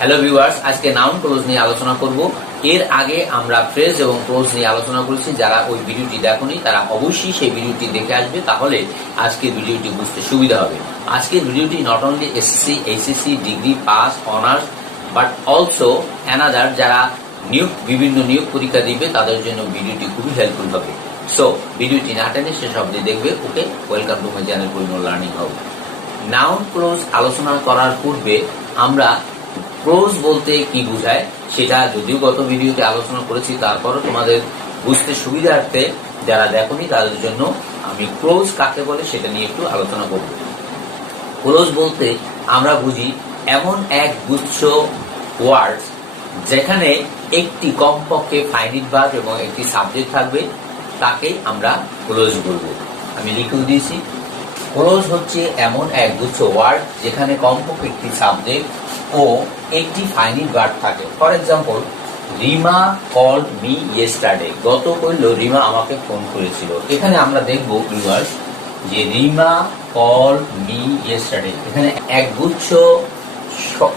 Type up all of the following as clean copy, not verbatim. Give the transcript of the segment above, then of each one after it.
Hello viewers, আজকে noun clause নিয়ে আলোচনা করব। এর আগে আমরা ফ্রেজ এবং ক্লোজ নিয়ে আলোচনা করেছি। যারা ওই ভিডিওটি দেখোনি তারা অবশ্যই সেই ভিডিওটি দেখে আসবে, তাহলে আজকের ভিডিওটি বুঝতে সুবিধা হবে। আজকের ভিডিওটি not only SSC, HSC, degree pass, honours, but also another যারা বিভিন্ন নিয়োগ পরীক্ষা দিবে তাদের জন্য ভিডিওটি খুবই হেল্পফুল হবে। সো ভিডিওটি না টেনে শেষ অবধি দেখবে। Okay, welcome to my channel Parimal Learning Hub. Noun clause আলোচনা করার পূর্বে আমরা ক্লোজ বলতে কি বোঝায় সেটা যদিও গত ভিডিওতে আলোচনা করেছি, তারপরও তোমাদের বুঝতে সুবিধার্থে যারা দেখোনি তাদের জন্য আমি ক্লোজ কাকে বলে সেটা নিয়ে একটু আলোচনা করব। ক্লোজ বলতে আমরা বুঝি এমন এক গুচ্ছ ওয়ার্ড যেখানে একটি কমপক্ষে ফাইনিট ভার্ব এবং একটি সাবজেক্ট থাকবে, তাকেই আমরা ক্লোজ বলবো। আমি লিখেও দিয়েছি, ক্লোজ হচ্ছে এমন এক গুচ্ছ ওয়ার্ড যেখানে কমপক্ষে একটি সাবজেক্ট ও একটি ফাইনিট ভার্ব থাকে। For example, Rima called me yesterday. গত কইল রিমা আমাকে ফোন করেছিল। এখানে আমরা দেখব ভিউয়ার্স যে রিমা কল্ড মি ইয়েস্টারডে, এখানে এক গুচ্ছ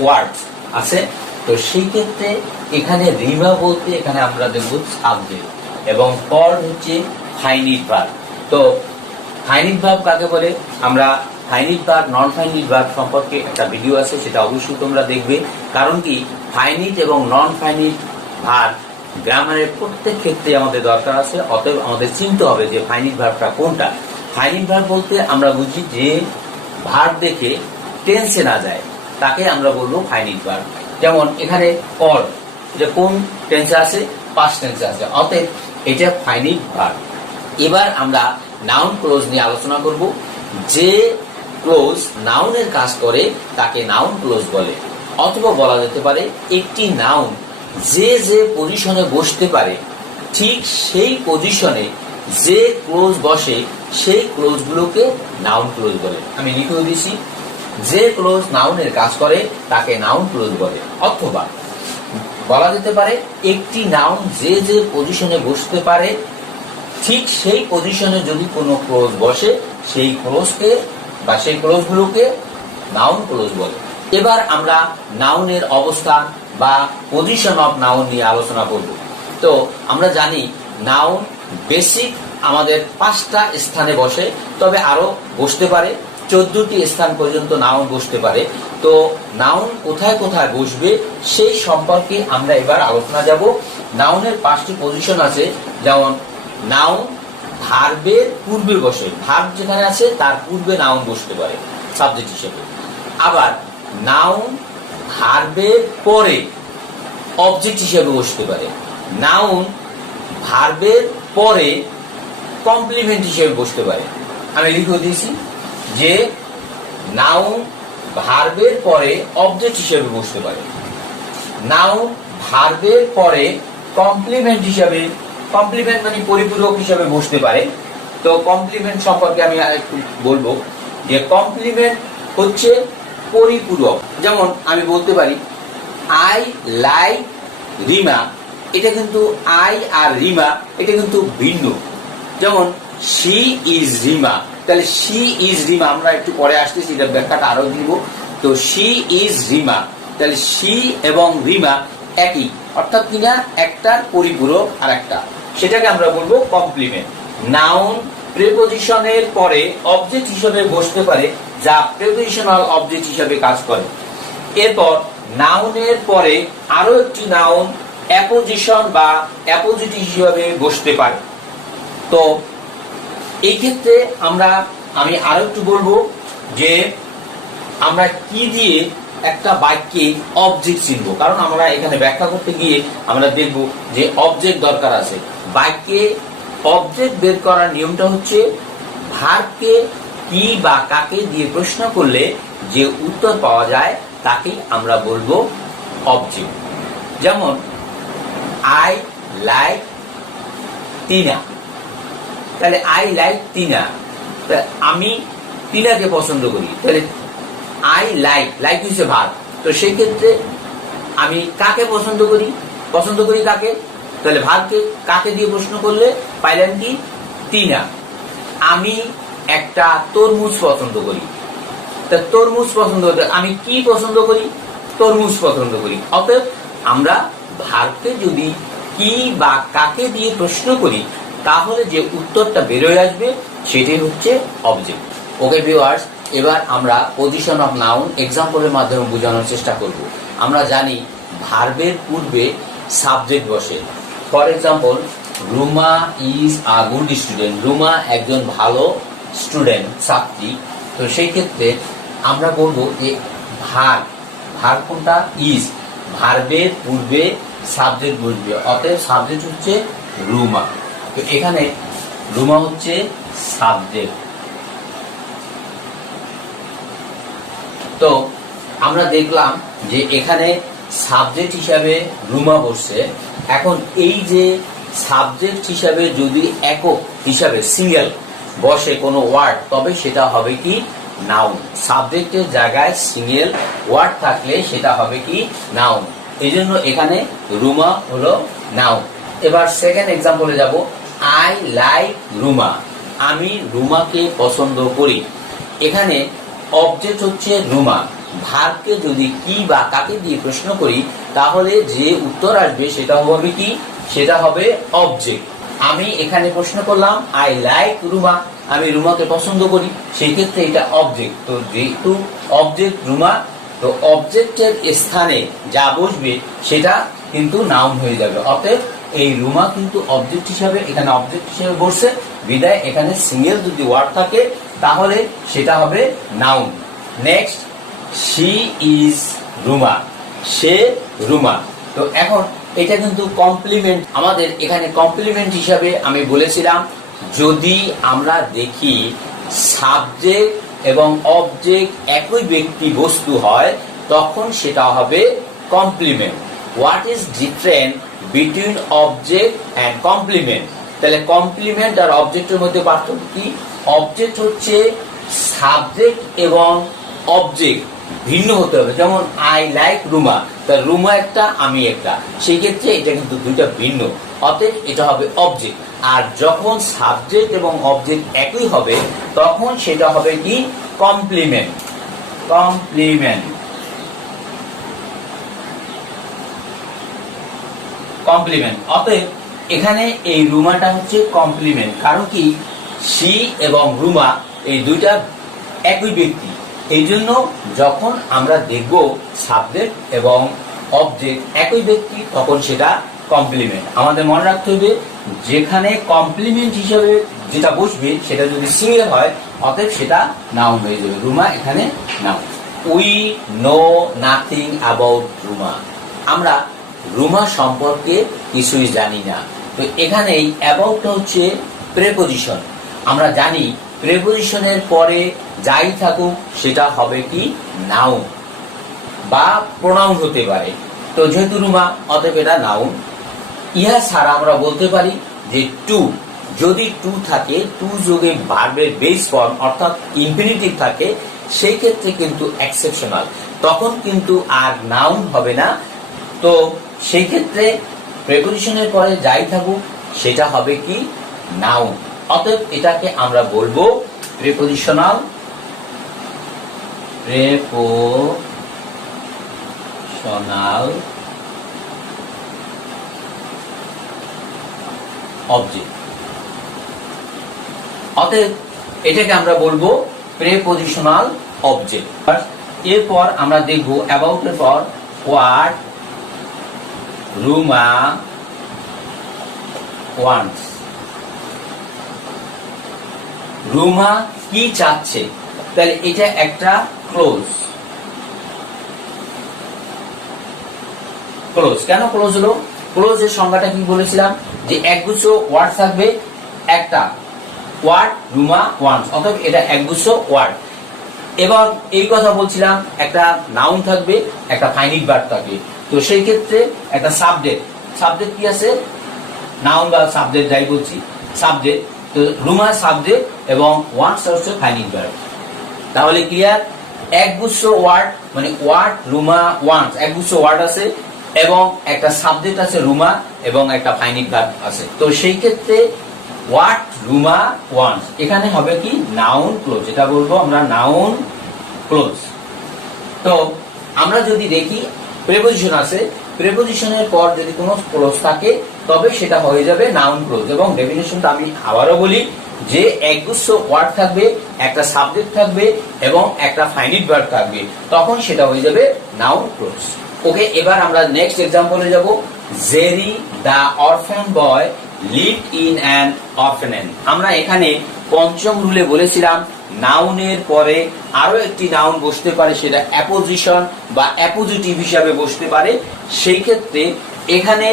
ওয়ার্ড আছে। তো সেই ক্ষেত্রে এখানে রিমা বলতে এখানে আমরা দেখব সাবজেক্ট এবং কল্ড হচ্ছে ফাইনিট ভার্ব। তো ফাইনিট ভার্ব কাকে বলে? আমরা finite verb, non finite verb সম্পর্কে একটা ভিডিও আছে, সেটা অবশ্যই তোমরা দেখবে। কারণ কি, ফাইনিট এবং নন ফাইনিট ভার্ব গ্রামারের প্রত্যেক ক্ষেত্রে আমাদের দরকার আছে। অতএব আমাদের চিনতে হবে যে ফাইনিট ভার্বটা কোনটা। ফাইনিট ভার্ব বলতে আমরা বুঝি যে ভার্ব দেখে টেন্সে না যায়, তাকে আমরা বলবো ফাইনিট ভার্ব। যেমন এখানে কল, এটা কোন টেন্সে আছে? পাস্ট টেন্সে আছে, অতএব এটা ফাইনিট ভার্ব। এবার আমরা নাউন ক্লোজ নিয়ে আলোচনা করব। যে ক্লোজ নাউনের কাজ করে তাকে নাউন ক্লোজ বলে। অথবা বলা যেতে পারে একটি নাউন যে যে পজিশনে বসতে পারে ঠিক সেই পজিশনে যে ক্লোজ বসে সেই ক্লোজগুলোকে নাউন ক্লোজ বলে। আমি লিখেও দিছি, যে ক্লোজ নাউনের কাজ করে তাকে নাউন ক্লোজ বলে। অথবা বলা যেতে পারে একটি নাউন যে যে পজিশনে বসতে পারে ঠিক সেই পজিশনে যদি কোনো ক্লোজ বসে সেই ক্লোজকে বা সেই ক্লোজগুলোকে নাউন ক্লোজ বলে। এবার আমরা নাউনের অবস্থান বা পজিশন অফ নাউন নিয়ে আলোচনা করব। তো আমরা জানি নাউন বেসিক আমাদের 5টা স্থানে বসে, তবে আরো বসতে পারে, 14টি স্থান পর্যন্ত নাউন বসতে পারে। তো নাউন কোথায় কোথায় বসবে সেই সম্পর্কে আমরা এবার আলোচনা যাব। নাউনের 5টি পজিশন আছে, যেমন নাউন ভার্বের পূর্বে বসে, ভার্ব যেখানে আছে তার পূর্বে নাউন বসতে পারে সাবজেক্ট হিসেবে। আবার নাউন ভার্বের পরে অবজেক্ট হিসেবে বসতে পারে। নাউন ভার্বের পরে কমপ্লিমেন্ট হিসেবে বসতে পারে। আমি লিখে দিয়েছি যে নাউন ভার্বের পরে অবজেক্ট হিসেবে বসতে পারে। নাউন ভার্বের পরে কমপ্লিমেন্ট হিসেবে, কমপ্লিমেন্ট মানে পরিপূরক হিসেবে বসতে পারে। তো কমপ্লিমেন্ট সম্পর্কে আমি একটু বলবো যে কমপ্লিমেন্ট হচ্ছে পরিপূরক। যেমন আমি বলতে পারি আই লাইক রিমা, এটা কিন্তু আই আর রিমা এটা কিন্তু ভিন্ন। যেমন শি ইজ রিমা, তাহলে শি ইজ রিমা আমরা একটু পরে আসতেছি, এটা ব্যাখ্যাটা আরো দিব। তো শি ইজ রিমা, তাহলে শি এবং রিমা একই, অর্থাৎ কিনা একটার পরিপূরক আর একটা, সেটাকে আমরা বলবো কমপ্লিমেন্ট। নাউন প্রিপজিশনের পরে অবজেক্ট হিসেবে বসতে পারে, যা প্রিপজিশনাল অবজেক্ট হিসেবে কাজ করে। এরপর নাউনের পরে আরো একটি নাউন অ্যাপোজিশন বা অ্যাপোজিট হিসেবে বসতে পারে। তো এই ক্ষেত্রে আমি আরো একটু বলবো যে আমরা কি দিয়ে একটা বাক্যে অবজেক্ট চিনব, কারণ আমরা এখানে ব্যাখ্যা করতে গিয়ে আমরা দেখব যে অবজেক্ট দরকার আছে। বাক্যে অবজেক্ট বের করার নিয়মটা হচ্ছে ভার্বকে কি বা কাকে দিয়ে প্রশ্ন করলে যে উত্তর পাওয়া যায় তাকেই আমরা বলবো অবজেক্ট। যেমন আই লাইক টিনা, তাহলে আই লাইক টিনা, আমি টিনাকে পছন্দ করি। তাহলে আই লাইক, লাইক হচ্ছে ভার্ব। তো সেই ক্ষেত্রে আমি কাকে পছন্দ করি? পছন্দ করি কাকে? তাহলে ভার্বকে কাকে দিয়ে প্রশ্ন করলে পাইলেন কি? টিনা। আমি একটা তরমুজ পছন্দ করি, তা তরমুজ পছন্দ করতে আমি কি পছন্দ করি? তরমুজ পছন্দ করি। অতএব আমরা ভার্বকে যদি কি বা কাকে দিয়ে প্রশ্ন করি তাহলে যে উত্তরটা বেরোয় আসবে সেটাই হচ্ছে অবজেক্ট। ওকে ভিউয়ার্স, এবার আমরা পজিশন অফ নাউন এক্সাম্পলের মাধ্যমে বোঝানোর চেষ্টা করব। আমরা জানি ভার্বের পূর্বে সাবজেক্ট বসে। For example, Ruma is a good student. Ruma একজন ভালো স্টুডেন্ট, ছাত্রী। তো সেই ক্ষেত্রে আমরা বলবো যে ভার্ব কোনটা? ইজ। ভার্বের পূর্বে সাবজেক্ট বসবে, অতএব সাবজেক্ট হচ্ছে রুমা। তো এখানে রুমা হচ্ছে সাবজেক্ট। তো আমরা দেখলাম যে এখানে সাবজেক্ট হিসাবে রুমা বসছে। এখন এই যে সাবজেক্ট হিসাবে যদি একক হিসাবে সিঙ্গেল বসে কোনো ওয়ার্ড, তবে সেটা হবে কি? নাউন। সাবজেক্টের জায়গায় সিঙ্গেল ওয়ার্ড থাকলে সেটা হবে কি? নাউন। এই জন্য এখানে রুমা হলো নাউন। এবার সেকেন্ড এক্সাম্পলে যাব। I like Ruma. আমি রুমাকে পছন্দ করি। এখানে অবজেক্ট হচ্ছে রুমা। ভার্বকে যদি কি বা কাকে দিয়ে প্রশ্ন করি তাহলে যে উত্তর আসবে সেটা হবে কি? সেটা হবে অবজেক্ট। আমি এখানে প্রশ্ন করলাম আই লাইক রুমা, আমি রুমাকে পছন্দ করি, সেই ক্ষেত্রে এটা অবজেক্ট। তো যেহেতু অবজেক্ট রুমা, তো অবজেক্টের স্থানে যা বসবে সেটা কিন্তু নাউন হয়ে যাবে। অতএব এই রুমা কিন্তু অবজেক্ট হিসাবে এখানে অবজেক্ট হিসেবে বসছে, বিদায় এখানে সিঙ্গেল যদি ওয়ার্ড থাকে তাহলে সেটা হবে noun. Next, she is Ruma. সে রুমা। তো এখন এটা কিন্তু কমপ্লিমেন্ট। আমাদের এখানে কমপ্লিমেন্ট হিসাবে আমি বলেছিলাম যদি আমরা দেখি সাবজেক্ট এবং অবজেক্ট একই ব্যক্তি বস্তু হয় তখন সেটা হবে complement. What is different between object and complement? তাহলে কমপ্লিমেন্ট আর অবজেক্টের মধ্যে পার্থক্য কি? অবজেক্ট হচ্ছে সাবজেক্ট এবং অবজেক্ট ভিন্ন হতে হবে। যেমন আই লাইক রুমা, তা রুমা একটা, আমি একটা, সেই ক্ষেত্রে এটা কিন্তু দুইটা ভিন্ন, অতএব এটা হবে অবজেক্ট। আর যখন সাবজেক্ট এবং অবজেক্ট একই হবে তখন সেটা হবে কি? কমপ্লিমেন্ট। কমপ্লিমেন্ট। কমপ্লিমেন্ট। অতএব এখানে এই রুমাটা হচ্ছে কমপ্লিমেন্ট। কারণ কি? শি এবং রুমা এই দুইটা একই ব্যক্তি। এই জন্য যখন আমরা দেখব সাবজেক্ট এবং অবজেক্ট একই ব্যক্তি তখন সেটা কমপ্লিমেন্ট। আমাদের মনে রাখতে হবে যেখানে কমপ্লিমেন্ট হিসেবে যেটা বসবে সেটা যদি সিঙ্গেল হয় অতএব সেটা নাউন হয়ে যাবে। রুমা এখানে noun. We know nothing about Ruma. আমরা রুমা সম্পর্কে কিছুই জানি না। তো এখানে এই অ্যাবাউটটা হচ্ছে প্রেপোজিশন। আমরা জানি প্রেপোজিশনের পরে যাই থাকুক সেটা হবে কি? নাউন বা প্রোনাউন হতে পারে। তো যেহেতু রুমা অতএব এটা নাউন। ইহা ছাড়া আমরা বলতে পারি যে টু, যদি টু থাকে, টু যোগে ভার্বের বেস ফর্ম অর্থাৎ ইনফিনিটিভ থাকে, সেই ক্ষেত্রে কিন্তু এক্সেপশনাল, তখন কিন্তু আর নাউন হবে না। তো সেই ক্ষেত্রে প্রেপোজিশনের পরে যাই থাকুক সেটা হবে কি? নাউন। অতএব এটাকে আমরা বলবো প্রেপোজিশনাল অবজেক্ট। অতএব এটাকে আমরা বলবো প্রেপোজিশনাল অবজেক্ট। এরপর আমরা দেখব অ্যাবাউট এর পর হোয়াট রুমা ওয়ান্টস। রুমা কি চাচ্ছে? তাহলে এটা একটা ক্লোজ। ক্লোজ কেন ক্লোজ হলো? ক্লোজের সংজ্ঞাটা কি বলেছিলাম যে একগুচ্ছ ওয়ার্ড থাকবে, একটা ওয়ার্ড রুমা ওয়ান্টস, অতএব এটা একগুচ্ছ ওয়ার্ড। এবার এই কথা বলছিলাম একটা নাউন থাকবে, একটা ফাইনিট ভার্ব থাকবে। তো সেই ক্ষেত্রে একটা সাবজেক্ট। সাবজেক্ট কি আছে? নাউন বা সাবজেক্ট যাই বলছি, সাবজেক্ট। তো রুমা সাবজেক্ট এবং ওয়ান্টস হচ্ছে ফাইনিট ভার্ব। তাহলে ক্লিয়ার? একগুচ্ছ ওয়ার্ড মানে ওয়ার্ড রুমা ওয়ান্টস, একগুচ্ছ ওয়ার্ড আছে এবং একটা সাবজেক্ট আছে রুমা এবং একটা ফাইনিট ভার্ব আছে। তো সেই ক্ষেত্রে হোয়াট রুমা ওয়ান্টস এখানে হবে কি? Noun close. এটা বলবো আমরা নাউন ক্লোজ। তো আমরা যদি দেখি প্রেপোজিশন আছে, প্রেপোজিশনের পর যদি কোনো ক্লোজ থাকে তবে সেটা হয়ে যাবে নাউন ক্লোজ। এবং ডেফিনেশনটা আমি আবারও বলি যে একগুচ্ছ ওয়ার্ড থাকবে, একটা সাবজেক্ট থাকবে এবং একটা ফাইনিট ভার্ব থাকবে, তখন সেটা হয়ে যাবে নাউন ক্লোজ। ওকে, এবার আমরা নেক্সট এক্সাম্পলে যাব। Jerry the orphan boy lived in an orphanage. আমরা এখানে পঞ্চম রুলে বলেছিলাম নাউনের পরে আরো একটি নাউন বসতে পারে, সেটা অ্যাপোজিশন বা অ্যাপোজিটিভ হিসাবে বসতে পারে। সেই ক্ষেত্রে এখানে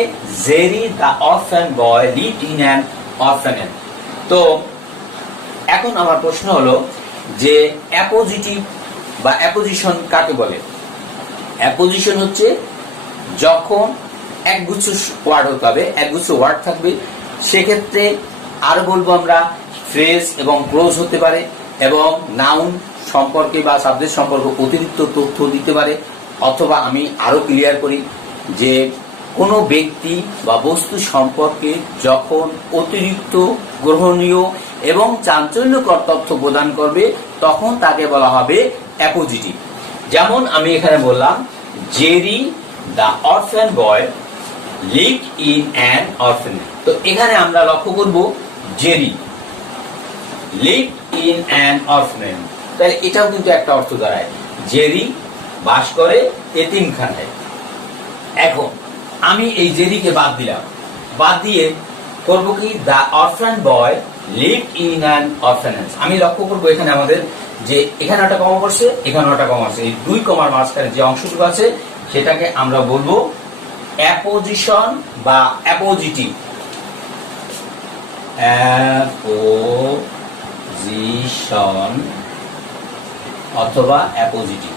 Jerry the orphan boy lived in an orphanage. তো এখন আমার প্রশ্ন হলো যে অ্যাপোজিটিভ বা অ্যাপোজিশন কাকে বলে? অ্যাপোজিশন হচ্ছে যখন একগুচ্ছ ওয়ার্ড হতে হবে, একগুচ্ছ ওয়ার্ড থাকবে, সেক্ষেত্রে আরো বলবো আমরা ফ্রেজ এবং ক্লোজ হতে পারে এবং নাউন সম্পর্কে বা সাবজেক্ট সম্পর্কে অতিরিক্ত তথ্য দিতে পারে। অথবা আমি আরো ক্লিয়ার করি যে কোনো ব্যক্তি বা বস্তু সম্পর্কে যখন অতিরিক্ত গ্রহণীয় এবং চাঞ্চল্যকর তথ্য প্রদান করবে তখন তাকে বলা হবে অ্যাপোজিটিভ। যেমন আমি এখানে বললাম Jerry the orphan boy lived in an orphanage. তো এখানে আমরা লক্ষ্য করব Jerry lived in an orphanage, তাহলে এটাও কিন্তু একটা অর্থ দাঁড়ায়, জেরি বাস করে এতিমখানায়। এখন আমি এই জেরিকে বাদ দিলাম, বাদ দিয়ে করবো কি the orphan boy lived in an orphanage. আমি লক্ষ্য করবো এখানে আমাদের যে এখানে একটা কমা পড়ছে, এখানে একটা কমা আছে, এই দুই কমার মাঝখানে যে অংশটুকু আছে সেটাকে আমরা বলবো অ্যাপোজিশন বা অ্যাপোজিটিভ। অ্যাপোজিশন অথবা অ্যাপোজিটিভ,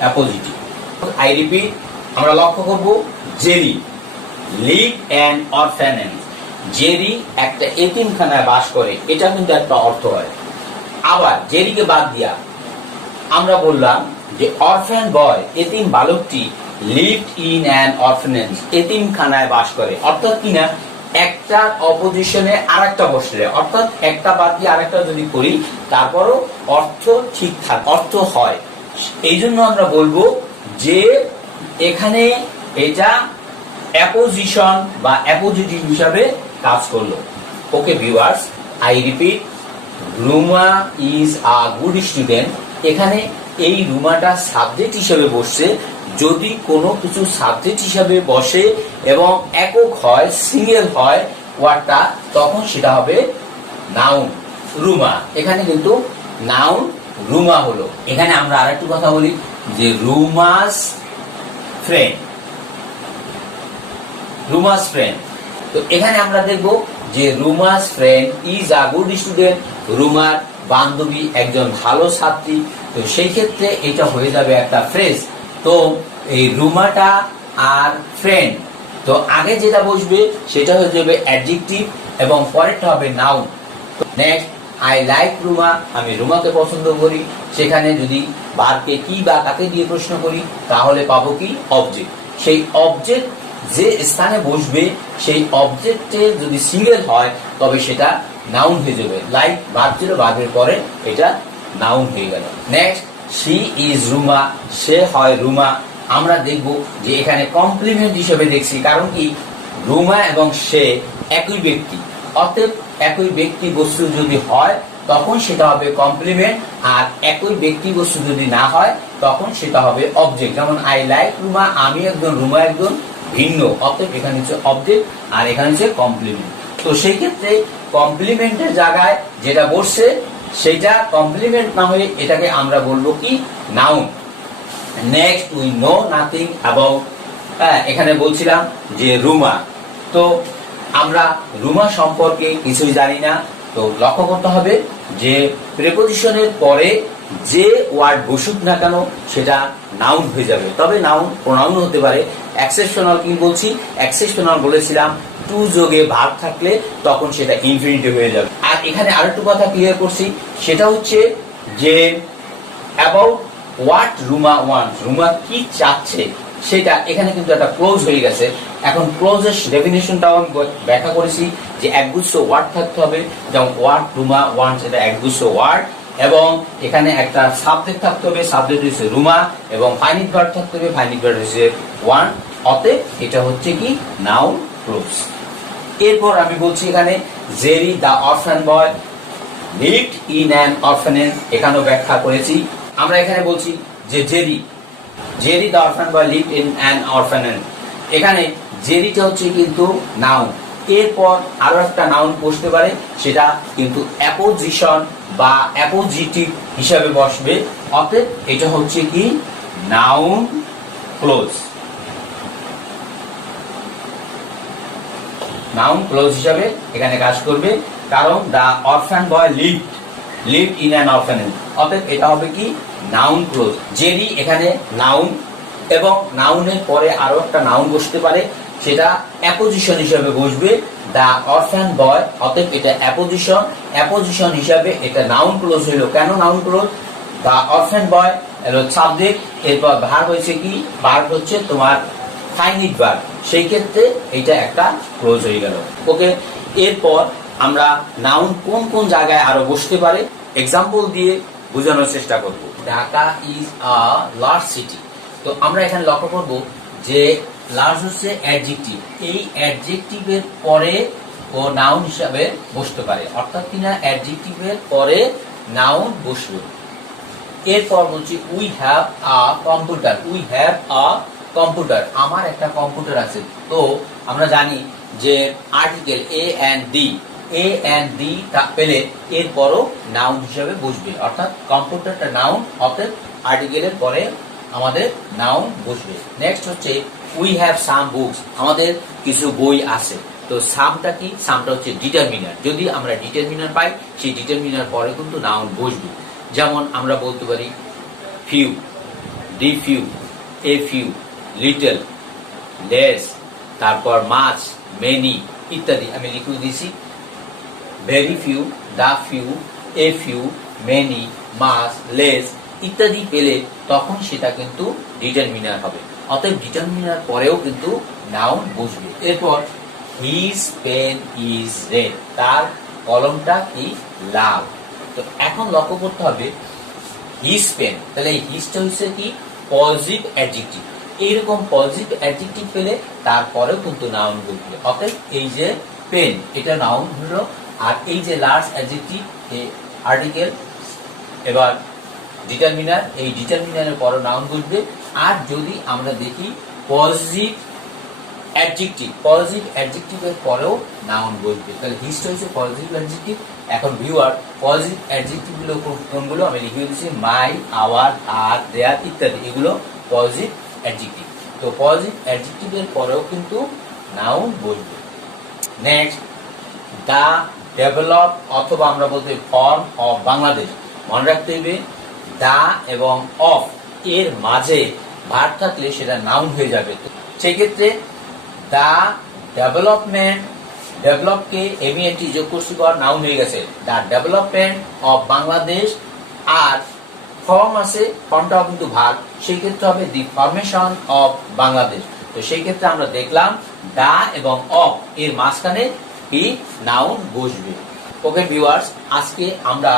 অ্যাপোজিটিভ। আই রিপিট, আমরা লক্ষ্য করব Jerry leave an orphanage, Jerry একটা এতিমখানায় বাস করে, এটা কিন্তু একটা অর্থ হয়। আবার জেরিকে বাদ দিয়া আমরা বললাম যে অরফ্যান বয় এতিম বালকটি লিভড ইন অ্যান অরফ্যানেজ, এতিমখানায় বাস করে। অর্থাৎ কিনা একটা অপোজিশনে আরেকটা বসলে, অর্থাৎ একটা বাদ দিয়ে আরেকটা যদি করি তারপরও অর্থ ঠিক থাকে, অর্থ হয়। এই জন্য আমরা বলবো যে এখানে এটা অ্যাপোজিশন বা অ্যাপোজিটিভ হিসাবে কাজ করলো। Okay viewers, I repeat, Ruma is a good student. এখানে এই রুমাটা সাবজেক্ট হিসেবে বসছে। যদি কোনো কিছু সাবজেক্ট হিসাবে বসে এবং একক হয়, সিঙ্গেল হয় ওয়ার্ডটা, তখন সেটা হবে নাউন রুমা। এখানে কিন্তু নাউন রুমা হলো। এখানে আমরা আরেকটু কথা বলি যে রুমাস ফ্রেন্ড, রুমাস ফ্রেন্ড। তো এখানে আমরা দেখব যে Ruma's friend is a good student, রুমার বান্ধবী একজন ভালো ছাত্রী। তো সেই ক্ষেত্রে এটা হয়ে যাবে একটা ফ্রেজ। তো এই রুমাটা আর ফ্রেন্ড, তো আগে যেটা বসবে সেটা হয়ে যাবে অ্যাডজেক্টিভ এবং পরেরটা হবে noun. Next, I like Ruma, আমি রুমাকে পছন্দ করি। সেখানে যদি বারকে কি বা কাকে দিয়ে প্রশ্ন করি তাহলে পাবো কি অবজেক্ট। সেই অবজেক্ট যে স্থানে বসবে সেই অবজেক্টে যদি সিঙ্গেল হয় তবে সেটা নাউন হয়ে যাবে। লাইক ভার্ব ছিল, ভার্বের পরে এটা নাউন হয়ে গেল। নেক্সট, শি ইজ রুমা, সে হয় রুমা। আমরা দেখব যে এখানে কমপ্লিমেন্ট হিসেবে দেখছি, কারণ কি রুমা এবং সে একই ব্যক্তি, অতএব একই ব্যক্তি বস্তু যদি হয় তখন সেটা হবে কমপ্লিমেন্ট, আর একই ব্যক্তি বস্তু যদি না হয় তখন সেটা হবে অবজেক্ট। যেমন আই লাইক রুমা, আমি একজন, রুমা একজন ভিন্ন, অতএব এখানে হচ্ছে অবজেক্ট আর এখানে হচ্ছে কমপ্লিমেন্ট। তো সেই ক্ষেত্রে কমপ্লিমেন্টের জায়গায় যেটা বসছে সেটা কমপ্লিমেন্ট না হয়ে এটাকে আমরা বলবো কি noun. Next, we know nothing about, এখানে বলছিলাম যে রুমা, তো আমরা রুমা সম্পর্কে কিছুই জানি না। তো লক্ষ্য করতে হবে যে প্রেপোজিশনের পরে যে ওয়ার্ড বসুক না কেন সেটা নাউন হয়ে যাবে। তবে নাউন প্রোনাউন হতে পারে। এক্সেপশনাল কি বলছি, এক্সেপশনাল বলেছিলাম টু যোগে ভার্ব থাকলে তখন সেটা ইনফিনিটিভ হয়ে যাবে। আর এখানে আরেকটু কথা ক্লিয়ার করছি, সেটা হচ্ছে যে about what Ruma wants, Ruma কি চাচ্ছে সেটা এখানে কিন্তু একটা ক্লোজ হয়ে গেছে। এখন ক্লোজের ডেফিনেশনটাও আমি ব্যাখ্যা করেছি যে একগুচ্ছ ওয়ার্ড থাকতে হবে, যেমন হোয়াট রুমা ওয়ান্টস এটা একগুচ্ছ ওয়ার্ড এবং এখানে একটা সাবজেক্ট থাকতে হবে, সাবজেক্ট হচ্ছে রুমা, এবং ফাইনিট ভার্ব থাকতে হবে, ফাইনিট ভার্ব হচ্ছে ওয়ান। অতএব এটা হচ্ছে কি নাউন ক্লোজ। এরপর আমি বলছি এখানে Jerry the orphan boy lived in an orphanage, এখানেও ব্যাখ্যা করেছি। আমরা এখানে বলছি যে Jerry the orphan boy lived in an orphanage, এখানে জেরিটা হচ্ছে কিন্তু নাউন, এরপর আরো একটা নাউন বসতে পারে, সেটা কিন্তু অ্যাপোজিশন বা অ্যাপোজিটিভ হিসাবে বসবে। অতএব এটা হচ্ছে কি নাউন ক্লোজ, নাউন ক্লোজ হিসাবে এখানে কাজ করবে, কারণ the orphan boy lived in an orphanage. অতএব এটা হবে কি নাউন ক্লোজ। জেরি এখানে নাউন, এবং নাউনের পরে আরো একটা নাউন বসতে পারে, সেটা অ্যাপোজিশন হিসাবে বসবে দা অরফ্যান বয়। অতএব এটা অ্যাপোজিশন হিসাবে এটা নাউন ক্লোজ হইল। কেন নাউন ক্লোজ? দা অরফ্যান বয় হলো সাবজেক্ট, এরপর ভার্ব হয়েছে কি, ভার্ব হচ্ছে তোমার ফাইনিট ভার্ব, সেই ক্ষেত্রে এইটা একটা ক্লোজ হয়ে গেল। ওকে, এরপর আমরা নাউন কোন কোন জায়গায় আরো বসতে পারে এক্সাম্পল দিয়ে বোঝানোর চেষ্টা করব। Dhaka is a large city. তো আমরা এখানে লক্ষ্য করব যে লার্জ হচ্ছে অ্যাডজেক্টিভ, এই অ্যাডজেক্টিভের পরে ও নাউন হিসাবে বসতে পারে, অর্থাৎ কিনা অ্যাডজেক্টিভের পরে নাউন বসবে। এরপর বলছি we have a computer, we have a computer, আমার একটা কম্পিউটার আছে। তো আমরা জানি যে আর্টিকেল এ এন্ড ডি পেলে এরপরও নাউন হিসাবে বসবে, অর্থাৎ কম্পিউটারটা নাউন, অর্থাৎ আর্টিকেলের পরে আমাদের নাউন বসবে। নেক্সট হচ্ছে উই হ্যাভ সাম বুকস, আমাদের কিছু বই আছে। তো সামটা কি? সামটা হচ্ছে ডিটারমিনার, যদি আমরা ডিটারমিনার পাই সেই ডিটারমিনার পরে কিন্তু নাউন বসবে। যেমন আমরা বলতে পারি few, the few, a few, little, less, তারপর মাছ, মেনি ইত্যাদি আমি লিখে দিয়েছি। Very few, the few, a few, many, much, less ইত্যাদি পেলে তখন সেটা কিন্তু ডিটারমিনার হবে। অতএব ডিটারমিনার পরেও কিন্তু নাউন বসবে। এরপর হিজ পেন ইজ রেড, তার কলমটা কি লাল। তো এখন লক্ষ্য করতে হবে হিজ পেন, তাহলে এই হিজটা হচ্ছে কি পজিটিভ অ্যাডজেক্টিভ, এইরকম পজিটিভ অ্যাডজেক্টিভ পেলে তারপরেও কিন্তু নাউন বসবে। অতএব এই যে পেন এটা নাউন হলো, আর এই যে লার্জ অ্যাডজেক্টিভ আর্টিকেল, এবার ডিটারমিনার, এই ডিটারমিনারের পরে নাউন বসবে। আর যদি আমরা দেখি পজিটিভ অ্যাডজেক্টিভের পরেও নাউন বসবে, তাহলে হিস্ট হচ্ছে পজিটিভ অ্যাডজেক্টিভ। এখন ভিউয়ার পজিটিভ অ্যাডজেক্টিভ গুলো কোনগুলো আমি লিখে দিচ্ছি, মাই, আওয়ার, আর, দেয়ার ইত্যাদি, এগুলো পজিটিভ অ্যাডজেক্টিভ। তো পজিটিভ অ্যাডজেক্টিভের পরেও কিন্তু নাউন বসবে। নেক্সট দা ডেভেলপ, অথবা আমরা বলতে ফর্ম অফ বাংলাদেশ, মনে রাখতে হবে দা এবং অফ এর মাঝে ভার্ব থাকলে সেটা নাউন হয়ে যাবে। সেই ক্ষেত্রে দা ডেভেলপমেন্ট, ডেভেলপকে এমইএনটি যোগ করছি পর নাউন হয়ে গেছে, দা ডেভেলপমেন্ট অফ বাংলাদেশ। আর ফর্ম আছে, ফর্মটাও কিন্তু ভার্ব, সেই ক্ষেত্রে হবে দি ফরমেশন অফ বাংলাদেশ। তো সেই ক্ষেত্রে আমরা দেখলাম দা এবং অফ এর মাঝখানে কি নাউন বসবে। ওকে ভিউয়ার্স, আজকে আমরা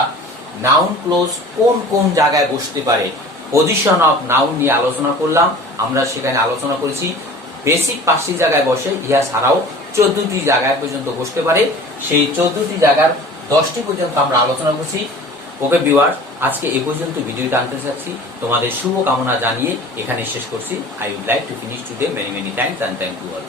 নাউন ক্লোজ কোন কোন জায়গায় বসতে পারে পজিশন অফ নাউন নিয়ে আলোচনা করলাম। আমরা সেখানে আলোচনা করেছি বেসিক 5টি জায়গায় বসে, ইহা ছাড়াও 14টি জায়গায় পর্যন্ত বসতে পারে। সেই 14টি জায়গার 10টি পর্যন্ত আমরা আলোচনা করছি। ওকে ভিউয়ার্স, আজকে এই পর্যন্ত ভিডিওটা আনতে চাচ্ছি, তোমাদের শুভ কামনা জানিয়ে এখানে শেষ করছি। I would like to finish today. Many many thanks and thank you all.